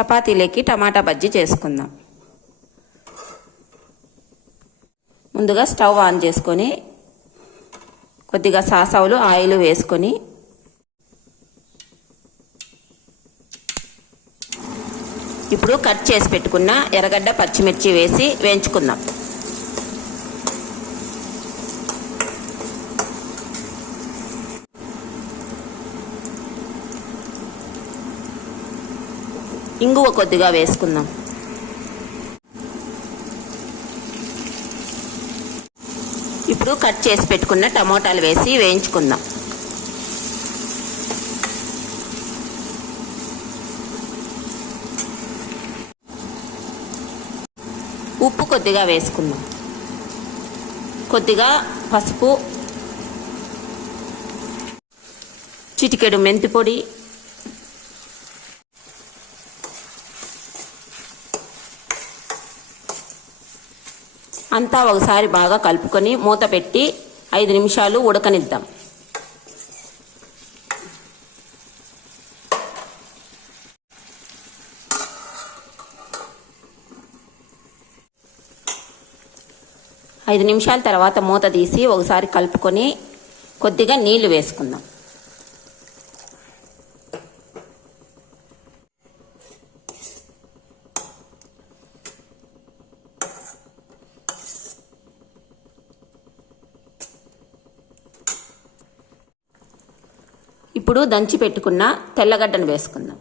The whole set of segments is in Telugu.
చపాతీలోకి టమాటా బజ్జీ చేసుకుందాం. ముందుగా స్టవ్ ఆన్ చేసుకొని కొద్దిగా సాసవులు ఆయిల్ వేసుకొని ఇప్పుడు కట్ చేసి పెట్టుకున్న ఎర్రగడ్డ పచ్చిమిర్చి వేసి వేయించుకుందాం. ఇంగువ కొద్దిగా వేసుకుందాం. ఇప్పుడు కట్ చేసి పెట్టుకున్న టమోటాలు వేసి వేయించుకుందాం. ఉప్పు కొద్దిగా వేసుకుందాం. కొద్దిగా పసుపు చిటికెడు మెంతి అంతా ఒకసారి బాగా కలుపుకొని మూత పెట్టి ఐదు నిమిషాలు ఉడకనిద్దాం. ఐదు నిమిషాల తర్వాత మూత తీసి ఒకసారి కలుపుకొని కొద్దిగా నీళ్ళు వేసుకుందాం. ఇప్పుడు దంచి పెట్టుకున్న తెల్లగడ్డను వేసుకుందాం.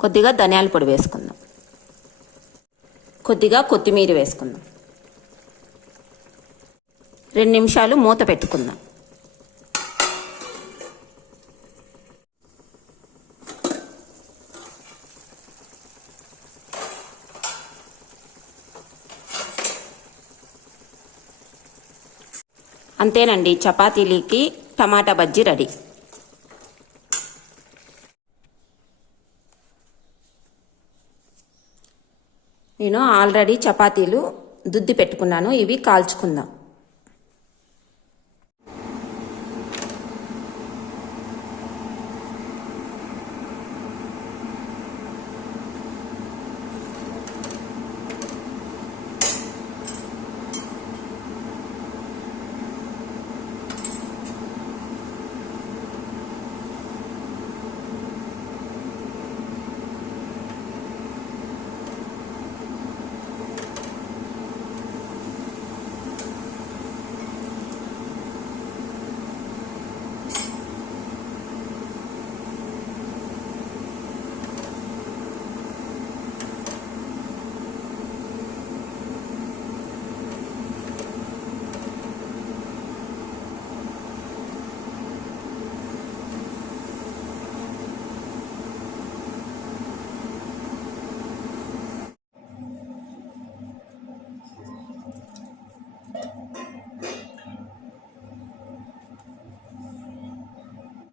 కొద్దిగా ధనియాల పొడి వేసుకుందాం. కొద్దిగా కొత్తిమీర వేసుకుందాం. రెండు నిమిషాలు మూత పెట్టుకుందాం. అంతేనండి చపాతీలకి టమాటా బజ్జీ రెడీ. నేను ఆల్రెడీ చపాతీలు దుద్ది పెట్టుకున్నాను ఇవి కాల్చుకుందాం.